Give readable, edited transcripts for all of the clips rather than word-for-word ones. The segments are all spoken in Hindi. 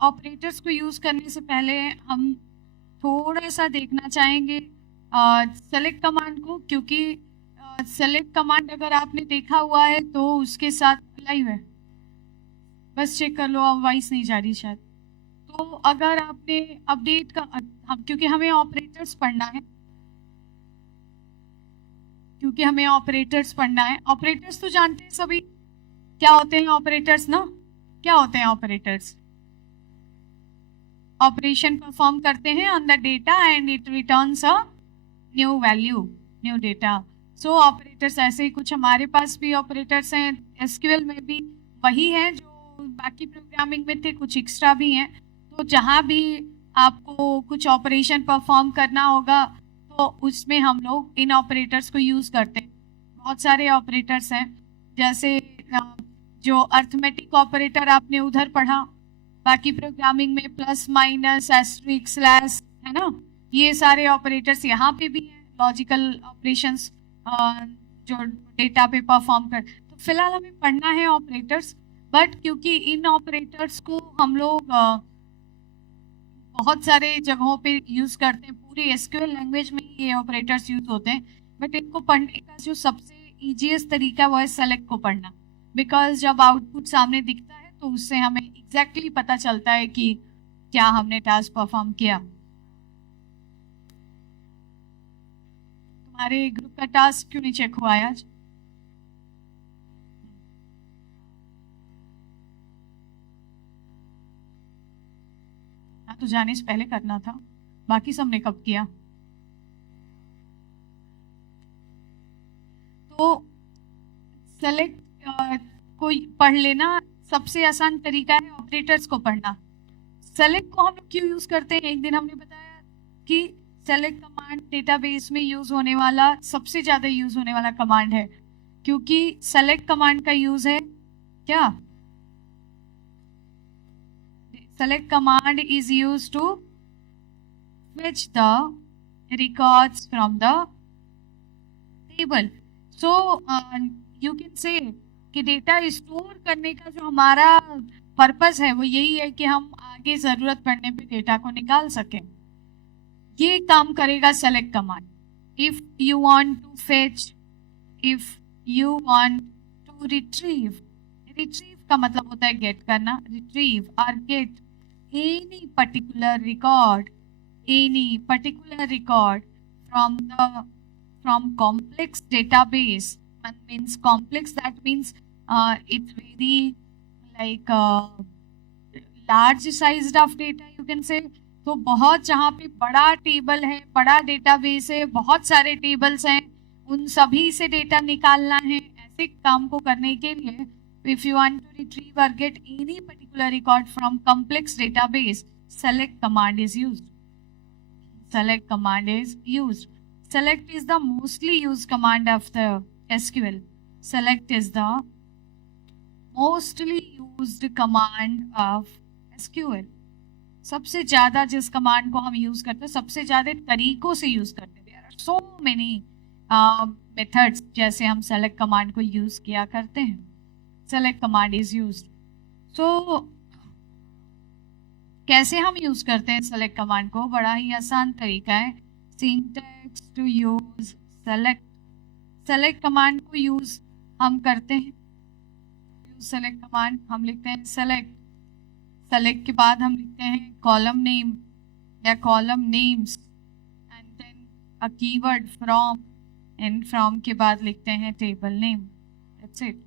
ऑपरेटर्स को यूज करने से पहले हम थोड़ा सा देखना चाहेंगे सेलेक्ट कमांड को, क्योंकि सेलेक्ट कमांड अगर आपने देखा हुआ है तो उसके साथ लाइव है, बस चेक कर लो, वॉइस नहीं जा रही शायद। तो अगर आपने अपडेट का क्योंकि हमें ऑपरेटर्स पढ़ना है, ऑपरेटर्स तो जानते हैं सभी क्या होते हैं ऑपरेटर्स ना, क्या होते हैं ऑपरेटर्स? ऑपरेशन परफॉर्म करते हैं on the data and it returns a new value, new data. So operators ऐसे ही कुछ हमारे पास भी ऑपरेटर्स हैं, एसक्यूएल में भी वही हैं जो बाकी प्रोग्रामिंग में थे, कुछ एक्स्ट्रा भी हैं। तो जहाँ भी आपको कुछ ऑपरेशन परफॉर्म करना होगा तो उसमें हम लोग इन ऑपरेटर्स को यूज करते हैं। बहुत सारे ऑपरेटर्स हैं, जैसे जो अर्थमेटिक ऑपरेटर आपने उधर पढ़ा, बाकी प्रोग्रामिंग में प्लस माइनस एस्ट्रिक स्लैश है ना, ये सारे ऑपरेटर्स यहाँ पे भी हैं, लॉजिकल ऑपरेशंस जो डेटा पे परफॉर्म कर। तो फिलहाल हमें पढ़ना है ऑपरेटर्स, बट क्योंकि इन ऑपरेटर्स को हम लोग बहुत सारे जगहों पे यूज करते हैं, पूरी एसक्यूएल लैंग्वेज में ये ऑपरेटर्स यूज होते हैं, बट इनको पढ़ने का जो सबसे इजीएस्ट तरीका वो है सेलेक्ट को पढ़ना। बिकॉज जब आउटपुट सामने दिखता है तो उससे हमें एग्जैक्टली पता चलता है कि क्या हमने टास्क परफॉर्म किया। तुम्हारे ग्रुप का टास्क क्यों नहीं चेक हुआ है आज? हाँ, तो जाने से पहले करना था, बाकी सबने कब किया? तो सेलेक्ट को पढ़ लेना सबसे आसान तरीका है ऑपरेटर्स को पढ़ना। सेलेक्ट को हम लोग क्यों यूज करते हैं, एक दिन हमने बताया कि सेलेक्ट कमांड डेटाबेस में यूज होने वाला सबसे ज्यादा यूज होने वाला कमांड है, क्योंकि सेलेक्ट कमांड का यूज है क्या? Select command is use to fetch the records from the table. So you can say कि डेटा स्टोर करने का जो हमारा पर्पस है वो यही है कि हम आगे जरूरत पड़ने पे डेटा को निकाल सकें। ये काम करेगा select command. If you want to fetch, if you want to retrieve, retrieve का मतलब होता है गेट करना, रिट्रीव और get any particular record, any particular record from complex database. And means complex, that means it's very like large sized of data you can say। तो बहुत जहाँ पे बड़ा टेबल है, बड़ा डेटाबेस है, बहुत सारे टेबल्स हैं, उन सभी से डेटा निकालना है, ऐसे काम को करने के लिए if you want to retrieve or get any particular record from complex database, select command is used. Select command is used. Select is the mostly used command of the SQL. Select is the mostly used command of SQL. सबसे ज्यादा जिस कमांड को हम यूज करते हैं, सबसे ज्यादा तरीकों से यूज करते हैं। There are so many methods जैसे हम select कमांड को यूज किया करते हैं। Select command is used. So कैसे हम यूज करते हैं सेलेक्ट कमांड को? बड़ा ही आसान तरीका है, syntax to use select. Select command को यूज हम करते हैं, यूज सेलेक्ट कमांड हम लिखते हैं सेलेक्ट, सेलेक्ट के बाद हम लिखते हैं कॉलम नेम या column names and then a keyword from, and from के बाद लिखते हैं table name. That's it.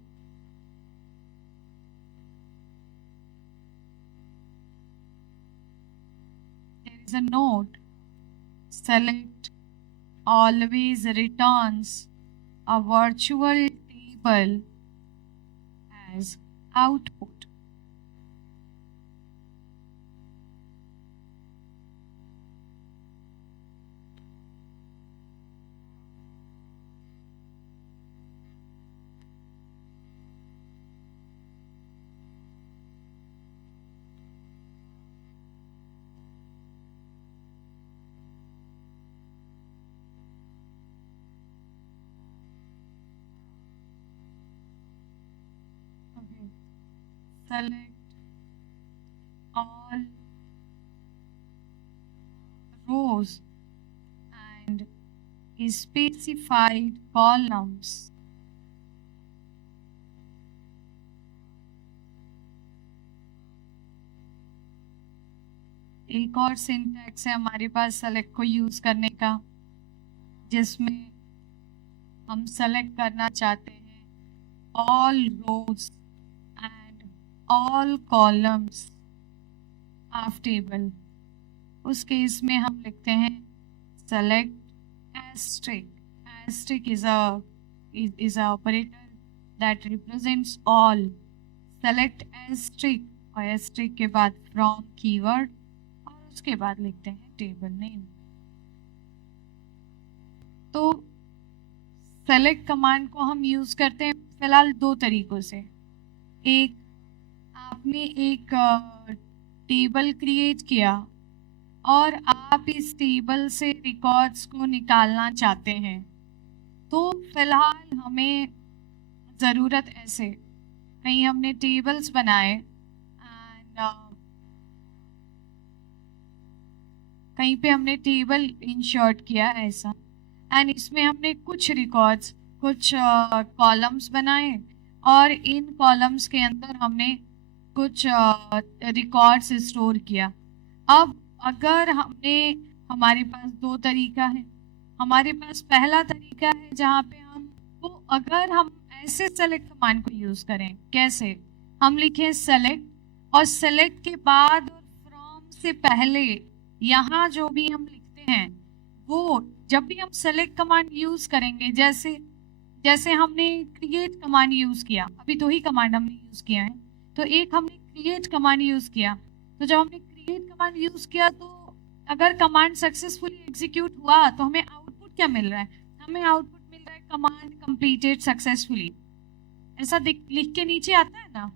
A note, select always returns a virtual table as output. Select all rows and specified columns. एक और सिंटैक्स है हमारे पास सेलेक्ट को यूज करने का, जिसमें हम सेलेक्ट करना चाहते हैं all rows and all columns of table। उस केस में हम लिखते हैं select asterisk। Asterisk is a operator that represents all। select asterisk और asterisk के बाद from कीवर्ड और उसके बाद लिखते हैं टेबल नेम। तो सेलेक्ट कमांड को हम यूज करते हैं फिलहाल दो तरीकों से। एक, आपने एक टेबल क्रिएट किया और आप इस टेबल से रिकॉर्ड्स को निकालना चाहते हैं, तो फिलहाल हमें ज़रूरत ऐसे, कहीं हमने टेबल्स बनाए एंड कहीं पे हमने टेबल इंसर्ट किया ऐसा, एंड इसमें हमने कुछ रिकॉर्ड्स, कुछ कॉलम्स बनाए और इन कॉलम्स के अंदर हमने कुछ रिकॉर्ड्स स्टोर किया। अब अगर हमारे पास दो तरीका है। हमारे पास पहला तरीका है जहाँ पे तो अगर हम ऐसे सेलेक्ट कमांड को यूज करें, कैसे? हम लिखें सेलेक्ट और सेलेक्ट के बाद और फ्रॉम से पहले यहाँ जो भी हम लिखते हैं वो, जब भी हम सेलेक्ट कमांड यूज करेंगे, जैसे हमने क्रिएट कमांड यूज किया, अभी दो ही कमांड हमने यूज किया है, तो एक हमने क्रिएट कमांड यूज किया, तो जब हमने क्रिएट कमांड यूज किया तो अगर कमांड सक्सेसफुली एग्जीक्यूट हुआ तो हमें आउटपुट क्या मिल रहा है? हमें आउटपुट मिल रहा है कमांड कंप्लीटेड सक्सेसफुली। ऐसा लिख के नीचे आता है ना,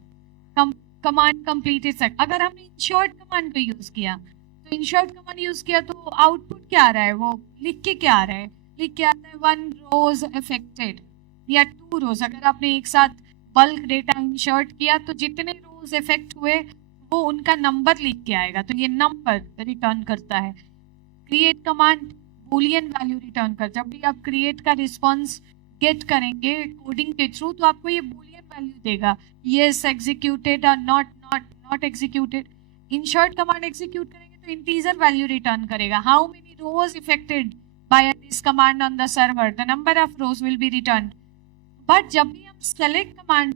कमांड कंप्लीटेड। अगर हमने इंसर्ट कमांड को यूज किया तो इंसर्ट कमांड यूज किया तो आउटपुट क्या आ रहा है? वो लिख के क्या आ रहा है? लिख के आता है 1 रोज अफेक्टेड या 2 रोज। अगर आपने एक साथ बल्क डेटा इंसर्ट किया तो जितने रोज इफेक्ट हुए वो उनका नंबर लिख के आएगा, तो ये नंबर रिटर्न करता है। Create command boolean value return कर, जब भी आप क्रिएट का रिस्पॉन्स गेट करेंगे कोडिंग के थ्रू तो आपको ये बूलियन वैल्यू देगा, यस एग्जीक्यूटेड और not executed. Insert command execute करेंगे तो इंटीजर वैल्यू रिटर्न करेगा, how many rows affected by this command on the server, the number of rows will be return. But जब भी हम सेलेक्ट कमांड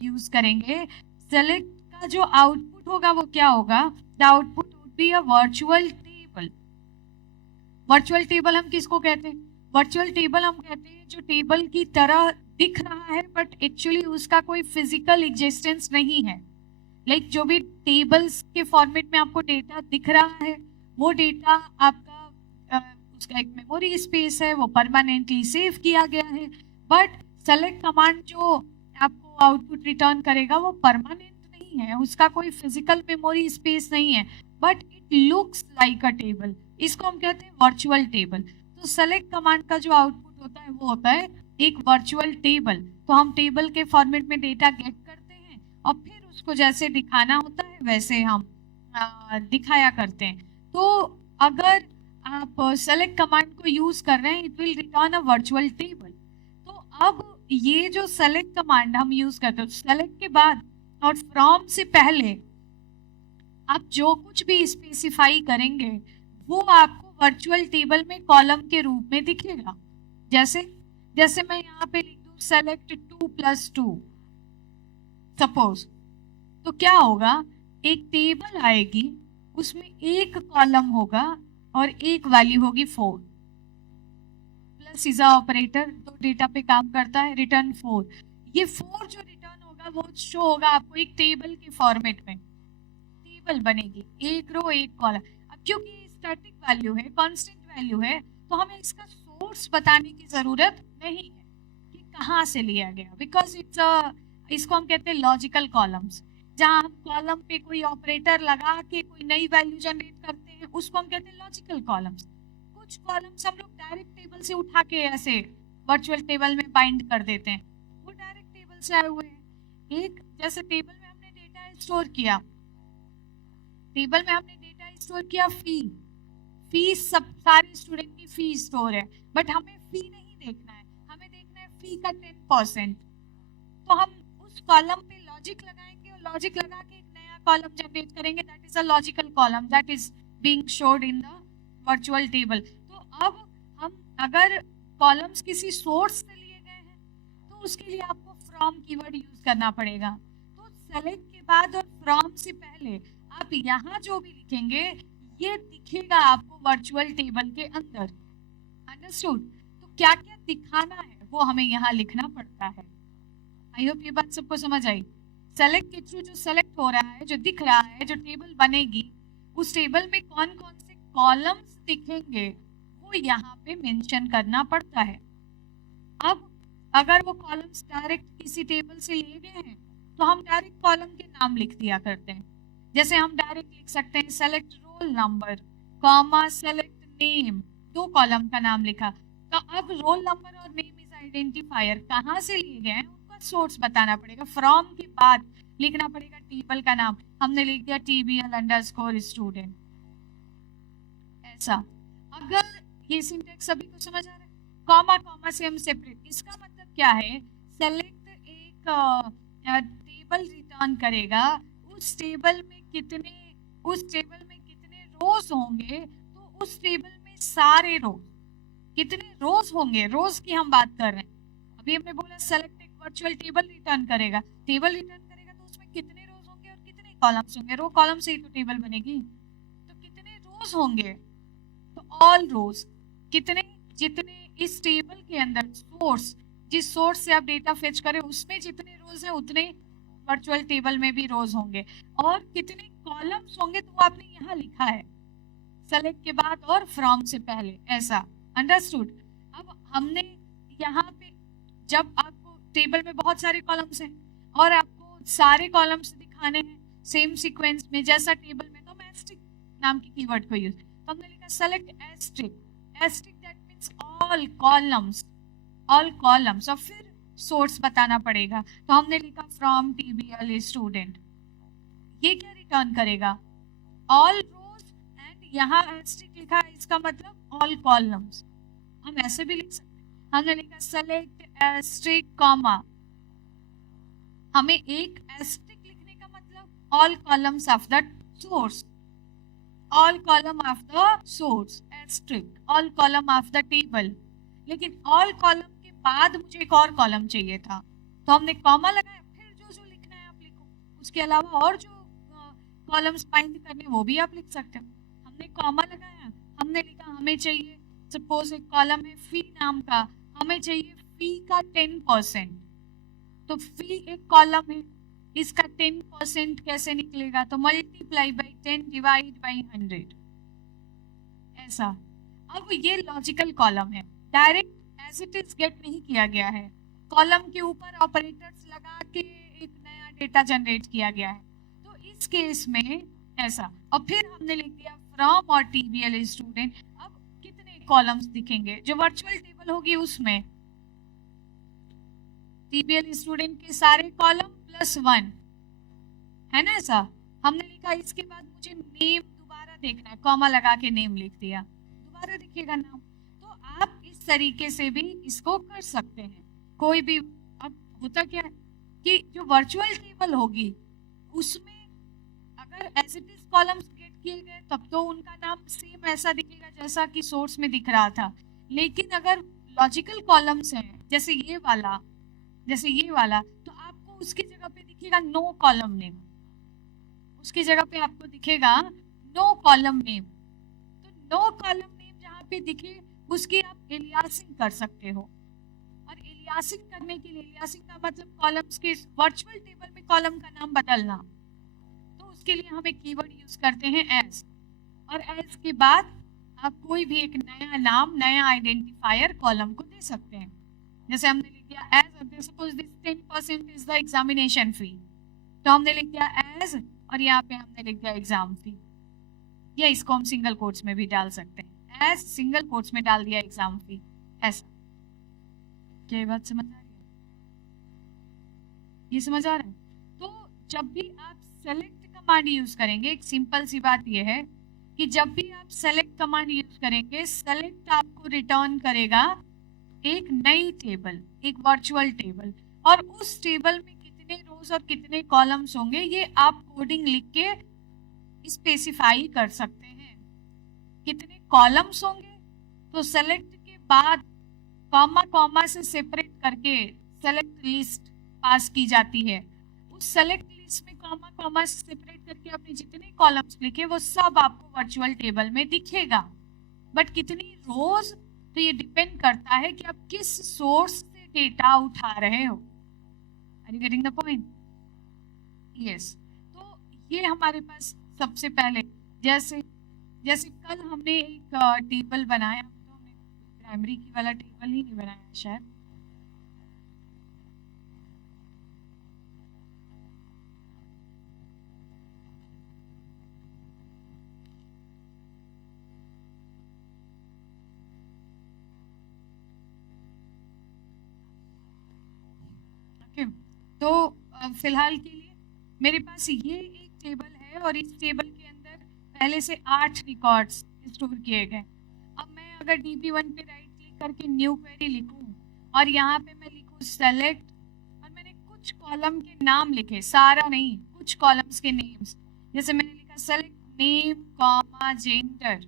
यूज करेंगे, सेलेक्ट का जो आउटपुट होगा वो क्या होगा? The output would be a virtual table. Virtual table हम किसको कहते हैं? वर्चुअल टेबल हम कहते हैं जो टेबल की तरह दिख रहा है बट एक्चुअली उसका कोई फिजिकल एग्जिस्टेंस नहीं है। लाइक जो भी टेबल्स के फॉर्मेट में आपको डेटा दिख रहा है वो डेटा आपका उसका एक मेमोरी स्पेस है, वो परमानेंटली सेव किया गया है। बट सेलेक्ट कमांड जो आपको आउटपुट रिटर्न करेगा वो परमानेंट नहीं है, उसका कोई फिजिकल मेमोरी स्पेस नहीं है, but it looks like a table. इसको हम कहते हैं वर्चुअल टेबल। तो सेलेक्ट कमांड का जो आउटपुट होता है वो होता है एक वर्चुअल टेबल। तो हम टेबल के फॉर्मेट में डेटा गेट करते हैं और फिर उसको जैसे दिखाना होता है वैसे हम दिखाया करते हैं। तो अगर आप सेलेक्ट कमांड को यूज कर रहे हैं, it will return a virtual table. तो अब ये जो सेलेक्ट कमांड हम यूज करते हैं, सेलेक्ट के बाद और फ्रॉम से पहले आप जो कुछ भी स्पेसिफाई करेंगे वो आपको वर्चुअल टेबल में कॉलम के रूप में दिखेगा। जैसे मैं यहाँ पे लिख दूं सेलेक्ट 2 + 2 सपोज, तो क्या होगा? एक टेबल आएगी, उसमें एक कॉलम होगा और एक वैल्यू होगी 4। प्लस इज ऑपरेटर तो डेटा पे काम करता है, रिटर्न 4। ये 4 जो रिटर्न होगा वो शो होगा आपको एक टेबल के फॉर्मेट में। टेबल बनेगी, एक रो एक कॉलम। अब क्योंकि स्टैटिक वैल्यू है, कांस्टेंट वैल्यू है, तो हमें इसका सोर्स बताने की जरूरत नहीं है कि कहाँ से लिया गया, बिकॉज इसको हम कहते हैं लॉजिकल कॉलम्स। जहाँ हम कॉलम पे कोई ऑपरेटर लगा के कोई नई वैल्यू जनरेट करते हैं उसको हम कहते हैं लॉजिकल कॉलम्स। कुछ कॉलम्स हम लोग डायरेक्ट टेबल से उठा के ऐसे वर्चुअल टेबल में बाइंड कर देते हैं, वो डायरेक्ट टेबल से आए हुए हैं। एक जैसे टेबल में हमने डेटा स्टोर किया, टेबल में हमने डेटा स्टोर किया फी सब सारे स्टूडेंट की फी स्टोर है, बट हमें फी नहीं देखना है, हमें देखना है फी का 10%। तो हम उस कॉलम पे लॉजिक लगाएंगे और लॉजिक लगा के एक नया कॉलम जनरेट करेंगे, that is a logical column that is being showed in the virtual table. तो अब हम अगर कॉलम्स किसी सोर्स से लिए गए हैं तो उसके लिए आपको फ्रॉम कीवर्ड यूज करना पड़ेगा। तो सेलेक्ट के बाद और फ्रॉम से पहले आप यहाँ जो भी लिखेंगे ये दिखेगा आपको वर्चुअल टेबल के अंदर। अंडरस्टूड? तो क्या क्या दिखाना है वो हमें यहाँ लिखना पड़ता है। आई होप ये बात सबको समझ आई। सेलेक्ट के थ्रू जो सेलेक्ट हो रहा है, जो दिख रहा है, जो टेबल बनेगी, उस टेबल में कौन कौन से कॉलम्स दिखेंगे वो यहाँ पे मेंशन करना पड़ता है। अब अगर वो कॉलम्स डायरेक्ट किसी टेबल से लिए गए हैं तो हम डायरेक्ट कॉलम के नाम लिख दिया करते हैं। जैसे हम डायरेक्ट लिख सकते हैं select roll number comma select name, 2 column का नाम लिखा। तो अब रोल नंबर और नेम इज आइडेंटिफायर कहाँ से लिए गए हैं उनका सोर्स बताना पड़ेगा। फ्रॉम के बाद लिखना पड़ेगा टेबल का नाम, हमने लिख दिया TBL_student। ऐसा अगर ये सिंटेक्स सभी को समझ आ रहा है। कॉमा कॉमा से हम सेपरेट, इसका मतलब क्या है, सेलेक्ट एक टेबल रिटर्न करेगा, उस टेबल में कितने रोज होंगे, तो उस टेबल में सारे रोज कितने रोज होंगे, रोज की हम बात कर रहे हैं। अभी हमने बोला सेलेक्ट एक वर्चुअल टेबल रिटर्न करेगा, तो उसमें कितने रोज होंगे और कितने कॉलम्स होंगे। रो कॉलम से ही तो टेबल बनेगी, तो कितने रोज होंगे, तो ऑल रोज, कितने जितने इस टेबल के अंदर सोर्स, जिस सोर्स से आप डेटा फेच करें उसमें जितने रोज हैं उतने वर्चुअल टेबल में भी रोज होंगे, और कितने कॉलम्स होंगे तो वो आपने यहाँ लिखा है सेलेक्ट के बाद और फ्रॉम से पहले। ऐसा अंडरस्टूड? अब हमने यहाँ पे जब आपको टेबल में बहुत सारे कॉलम्स हैं और आपको सारे कॉलम्स दिखाने हैं सेम सीक्वेंस में जैसा टेबल में, तो हम एस्ट्रिक नाम की कीवर्ड को यूज, तो हमने लिखा select asterisk that means all columns और फिर सोर्स बताना पड़ेगा। तो हमने लिखा फ्रॉम TBL स्टूडेंट, ये क्या रिटर्न करेगा, ऑल रोज, एंड यहाँ एस्ट्रिक लिखा है, इसका मतलब ऑल कॉलम्स। हम ऐसे भी लिख सकते हैं, हमने लिखा सेलेक्ट एस्ट्रिक कॉमा, हमें एक एस्ट्रिक लिखने का मतलब all columns of the source, all column of the source, asterisk all column of the table. लेकिन ऑल कॉलम के बाद मुझे एक और कॉलम चाहिए था, तो हमने कॉमा लगाया, फिर जो जो लिखना है आप लिखो, उसके अलावा और जो कॉलम्स बाइंड करने वो भी आप लिख सकते हो। हमने कॉमा लगाया, हमने लिखा हमें चाहिए, सपोज एक कॉलम है फी नाम का, हमें चाहिए फी का 10%, तो फी एक कॉलम है, इसका 10% कैसे निकलेगा, तो मल्टीप्लाई बाई 10 डिवाइड बाई 100। ऐसा। अब ये लॉजिकल कॉलम है, direct as it is get नहीं किया गया है, कॉलम के ऊपर ऑपरेटर्स लगा के एक नया डेटा जनरेट किया गया है। तो इस केस में ऐसा, और फिर हमने लिख दिया फ्रॉम और TBL स्टूडेंट। अब कितने कॉलम्स दिखेंगे, जो वर्चुअल टेबल होगी उसमें TBL स्टूडेंट के सारे कॉलम प्लस 1 है ना। ऐसा हमने लिखा, इसके बाद मुझे नेम दोबारा देखना है, कॉमा लगा के नेम लिख दिया, दोबारा दिखेगा नाम। तो आप इस तरीके से भी इसको कर सकते हैं कोई भी। अब होता क्या है कि जो वर्चुअल टेबल होगी उसमें अगर as it is columns get किए गए तब तो उनका नाम सेम ऐसा दिखेगा जैसा कि सोर्स में दिख रहा था। लेकिन अगर लॉजिकल कॉलम्स हैं जैसे ये वाला, तो आपको उसकी जगह पे दिखेगा नो कॉलम नेम, उसकी जगह पे आपको दिखेगा नो कॉलम नेम। तो नो कॉलम नेम जहाँ पे दिखे उसकी आप एलियासिंग कर सकते हो, और एलियासिंग करने के लिए, एलियासिंग का मतलब कॉलम्स के वर्चुअल टेबल में कॉलम का नाम बदलना, तो उसके लिए हम एक कीवर्ड यूज करते हैं एज, और एज के बाद आप कोई भी एक नया नाम, नया आइडेंटिफायर कॉलम को दे सकते हैं। जैसे हमने लिख दिया as, suppose this 10% is the examination fee, तो हमने लिख दिया एज, और यहाँ पे हमने लिख दिया एग्जाम फी, या इसको हम सिंगल कोट्स में भी डाल सकते हैं, एज सिंगल कोट्स में डाल दिया एग्जाम फी। ऐसा क्या ये बात समझ आ रही है? ये समझ आ रहा है? तो जब भी आप सेलेक्ट का कमांड यूज करेंगे, एक सिंपल सी बात यह है कि जब भी आप सेलेक्ट कमांड यूज करेंगे, सेलेक्ट आपको रिटर्न करेगा एक नई टेबल, एक वर्चुअल टेबल, और उस टेबल में कितने रोज और कितने कॉलम्स होंगे ये आप कोडिंग लिख के स्पेसिफाई कर सकते हैं। कितने कॉलम्स होंगे तो सेलेक्ट के बाद कॉमा कॉमा से सेपरेट करके सेलेक्ट लिस्ट पास की जाती है। उस सेलेक्ट लिस्ट में कॉमा कॉमा से सेपरेट करके आपने जितने कॉलम्स लिखे वो सब आपको वर्चुअल टेबल में दिखेगा। बट कितनी रोज तो ये डिपेंड करता है कि आप किस सोर्स से डेटा उठा रहे हो। Are you getting the point? Yes. तो ये हमारे पास सबसे पहले जैसे जैसे कल हमने एक टेबल बनाया, तो हमने प्राइमरी की वाला टेबल ही नहीं बनाया शायद। ओके, तो फिलहाल के लिए मेरे पास ये एक टेबल है और इस टेबल के अंदर पहले से 8 रिकॉर्ड्स स्टोर किए गए। अब मैं अगर DB1 पे राइट क्लिक करके न्यू क्वेरी लिखूं और यहाँ पे मैं लिखूं सेलेक्ट, और मैंने कुछ कॉलम के नाम लिखे, सारा नहीं, कुछ कॉलम्स के नेम्स, जैसे मैंने लिखा select name comma gender,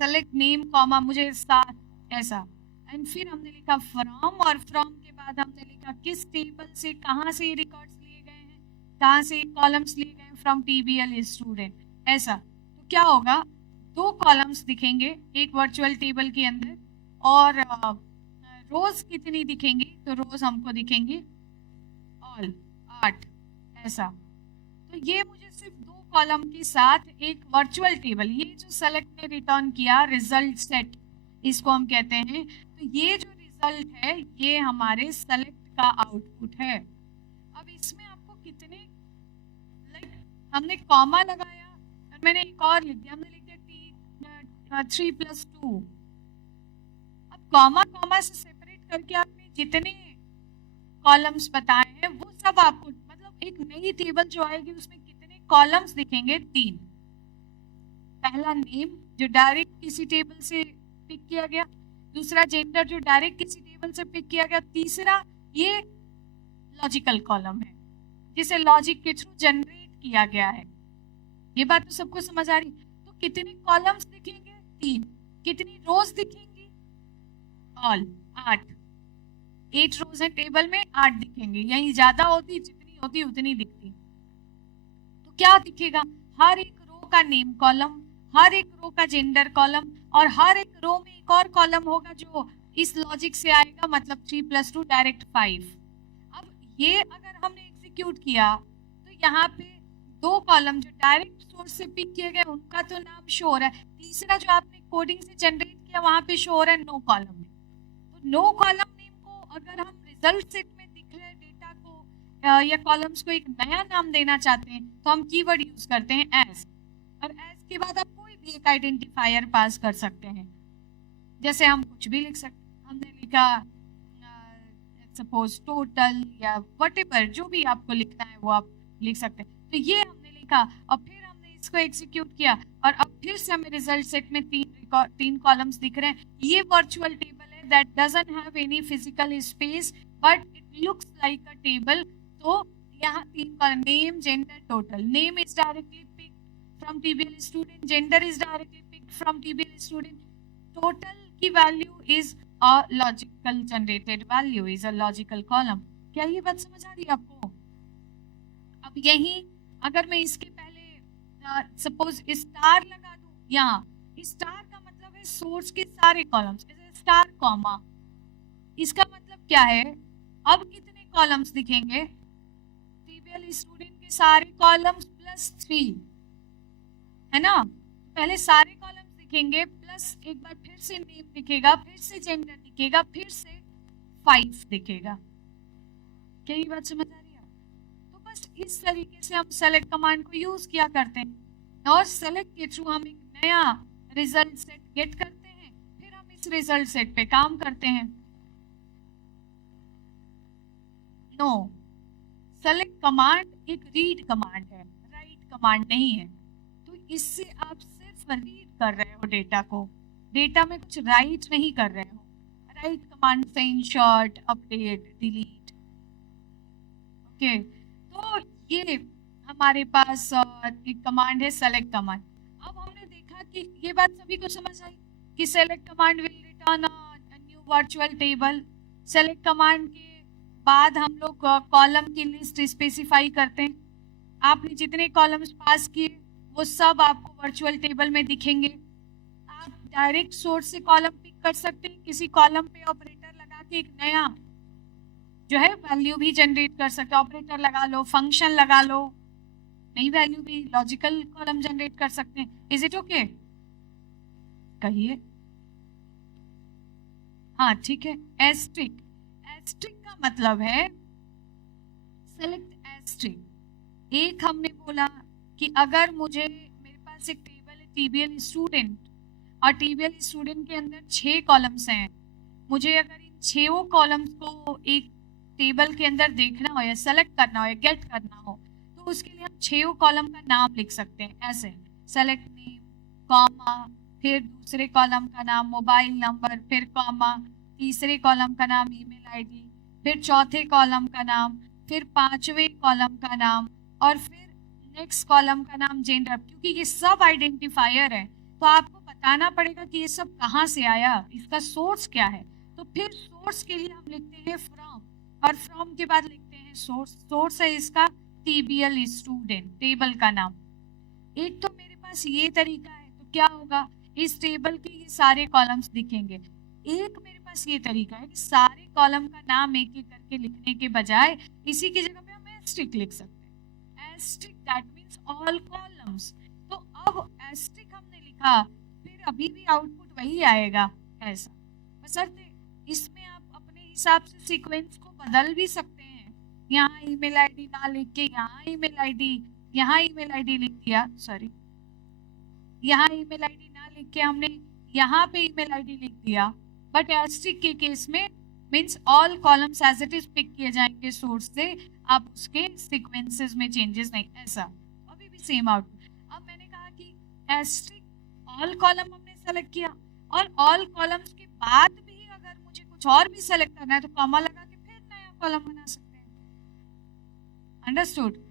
select name comma मुझे साथ, ऐसा, एंड फिर हमने लिखा फ्रॉम, और फ्रॉम के बाद हमने लिखा किस टेबल से कहाँ से रिकॉर्ड्स लिए गए हैं, कहाँ से कॉलम्स लिए गए, फ्रॉम TBL स्टूडेंट, ऐसा। तो क्या होगा, 2 कॉलम्स दिखेंगे एक वर्चुअल टेबल के अंदर, और रोज कितनी दिखेंगी, तो रोज हमको दिखेंगी ऑल 8, ऐसा। तो ये मुझे सिर्फ 2 कॉलम के साथ एक वर्चुअल टेबल, ये जो सेलेक्ट ने रिटर्न किया रिजल्ट सेट इसको हम कहते हैं, तो ये जो रिजल्ट है ये हमारे सेलेक्ट का आउटपुट है। अब इसमें आपको कितने, लाइक हमने कॉमा लगाया और मैंने एक और लिख दिया, हमने लिख दिया 3+2। अब कॉमा कॉमा से सेपरेट करके आपने जितने कॉलम्स बताए हैं वो सब आपको, मतलब एक नई टेबल जो आएगी उसमें कितने कॉलम्स दिखेंगे, 3। पहला नेम जो डायरेक्ट किसी टेबल से पिक किया गया, दूसरा जेंडर जो डायरेक्ट किसी टेबल से पिक किया गया, तीसरा ये लॉजिकल कॉलम है जिसे लॉजिक के थ्रू जनरेट किया गया है। ये बात तो सबको समझ आ रही? तो कितने कॉलम्स दिखेंगे, 3। कितनी रोज दिखेंगी, ऑल 8। 8 रोज है टेबल में, 8 दिखेंगे, यही ज्यादा होती जितनी होती उतनी दिखती। तो क्या दिखेगा, हर एक रो का नेम कॉलम, हर एक रो का जेंडर कॉलम, और हर एक रो में एक और कॉलम होगा जो इस लॉजिक से आएगा, मतलब 3+2 डायरेक्ट 5। अब ये अगर हमने एग्जीक्यूट किया तो यहाँ पे 2 कॉलम जो डायरेक्ट सोर्स से पिक किए गए उनका तो नाम शो हो रहा है, तीसरा जो आपने कोडिंग से जनरेट किया वहां पे शो हो रहा है नो कॉलम में। तो नो कॉलम नेम को अगर हम रिजल्ट सेट में दिख रहे डेटा को या कॉलम्स को एक नया नाम देना चाहते हैं तो हम कीवर्ड यूज करते हैं एज, और एज के बाद आप कोई भी एक आइडेंटिफायर पास कर सकते हैं। जैसे हम कुछ भी लिख सकते हैं, हमने लिखा सपोज टोटल या व्हाटएवर, जो भी आपको लिखना है वो आप लिख सकते हैं। तो ये हमने लिखा और फिर हमने इसको एग्जीक्यूट किया और अब फिर से हमें रिजल्ट सेट में 3 कॉलम्स दिख रहे हैं। ये वर्चुअल टेबल है that doesn't have any physical space but it looks like a table. तो यहाँ 3 column, name gender total. Name is directly from TBL student, gender is directly picked from TBL student, total की value is a logical generated value, is a logical column। क्या ये बात समझ आ रही है आपको? अब यही अगर मैं इसके पहले सपोज स्टार लगा दूं, यहाँ स्टार का मतलब है सोर्स के सारे कॉलम्स, स्टार कॉमा, इसका मतलब क्या है, अब कितने कॉलम्स दिखेंगे, TBL स्टूडेंट के सारे कॉलम्स प्लस 3, है ना। पहले सारे कॉलम्स दिखेंगे प्लस एक बार फिर से नेम दिखेगा, फिर से जेंडर दिखेगा, फिर से 5 दिखेगा। क्या ये बात समझ आ रही है? तो बस इस तरीके से हम सेलेक्ट कमांड को यूज किया करते हैं और सेलेक्ट के थ्रू हम एक नया रिजल्ट सेट गेट करते हैं, फिर हम इस रिजल्ट सेट पे काम करते हैं। नो, सेलेक्ट कमांड एक रीड कमांड है, राइट कमांड नहीं है। तो इससे आप सिर्फ रीड कर रहे हो डेटा को, डेटा में कुछ राइट नहीं कर रहे हो। राइट कमांड से इंसर्ट, अपडेट, डिलीट। ओके, तो ये हमारे पास एक कमांड है सेलेक्ट कमांड। अब हमने देखा कि ये बात सभी को समझ आई कि select command will return a new virtual table. Select command के बाद हम लोग कॉलम की लिस्ट स्पेसिफाई करते हैं। आपने जितने कॉलम्स पास किए वो सब आपको वर्चुअल टेबल में दिखेंगे। आप डायरेक्ट सोर्स से कॉलम पिक कर सकते हैं, किसी कॉलम पे ऑपरेटर लगा के एक नया जो है वैल्यू भी जनरेट कर सकते हैं। ऑपरेटर लगा लो, फंक्शन लगा लो, नई वैल्यू भी लॉजिकल कॉलम जनरेट कर सकते हैं। Is it okay? कहिए। हाँ ठीक है। एस्ट्रिक, एस्ट्रिक का मतलब है सेलेक्ट एस्ट्रिक। एक हमने बोला कि अगर मुझे मेरे पास एक टेबल है टीबीएल स्टूडेंट, और टीबीएल स्टूडेंट के अंदर 6 कॉलम्स हैं, मुझे अगर इन 6 कॉलम्स को एक टेबल के अंदर देखना हो या सेलेक्ट करना हो या गेट करना हो, तो उसके लिए हम 6 कॉलम का नाम लिख सकते हैं ऐसे, सेलेक्ट नेम, कॉमा, फिर दूसरे कॉलम का नाम मोबाइल नंबर, फिर कॉमा, तीसरे कॉलम का नाम ईमेल आईडी, फिर चौथे कॉलम का नाम, फिर 5वें कॉलम का नाम, और फिर नेक्स्ट कॉलम का नाम जेंडर। क्योंकि ये सब आइडेंटिफायर है तो आपको बताना पड़ेगा कि ये सब कहाँ से आया, इसका सोर्स क्या है। तो फिर सोर्स के लिए हम लिखते हैं फ्रॉम, और फ्रॉम के बाद लिखते हैं सोर्स। सोर्स है इसका टीबीएल स्टूडेंट, टेबल का नाम। एक तो मेरे पास ये तरीका है, तो क्या होगा, इस टेबल के ये सारे कॉलम्स दिखेंगे। एक मेरे पास ये तरीका है कि सारे कॉलम का नाम एक एक करके लिखने के बजाय इसी की जगह पे हम एस्ट्रिक लिख सकते हैं। Asterisk that means all columns. तो अब एस्ट्रिक हमने लिखा, फिर अभी भी आउटपुट वही आएगा ऐसा, बशर्ते इसमें आप अपने हिसाब से सीक्वेंस को बदल भी सकते हैं। यहाँ ईमेल आईडी ना लिख के यहाँ ईमेल आईडी लिख दिया, सॉरी, यहाँ ईमेल आईडी ना लिख के हमने यहाँ पे ईमेल आईडी लिख दिया। बट एस्ट्रिक के केस में means all columns as it is pick किए जाएंगे सोर्स से, आप उसके सीक्वेंसेस में चेंजेस नहीं, ऐसा अभी भी सेम आउटपुट। अब मैंने कहा कि एस्ट्रिक ऑल कॉलम हमने सेलेक्ट किया, और ऑल कॉलम्स के बाद भी अगर मुझे कुछ और भी सेलेक्ट करना है तो कॉमा लगा के फिर नया कॉलम बना सकते हैं। अंडरस्टूड?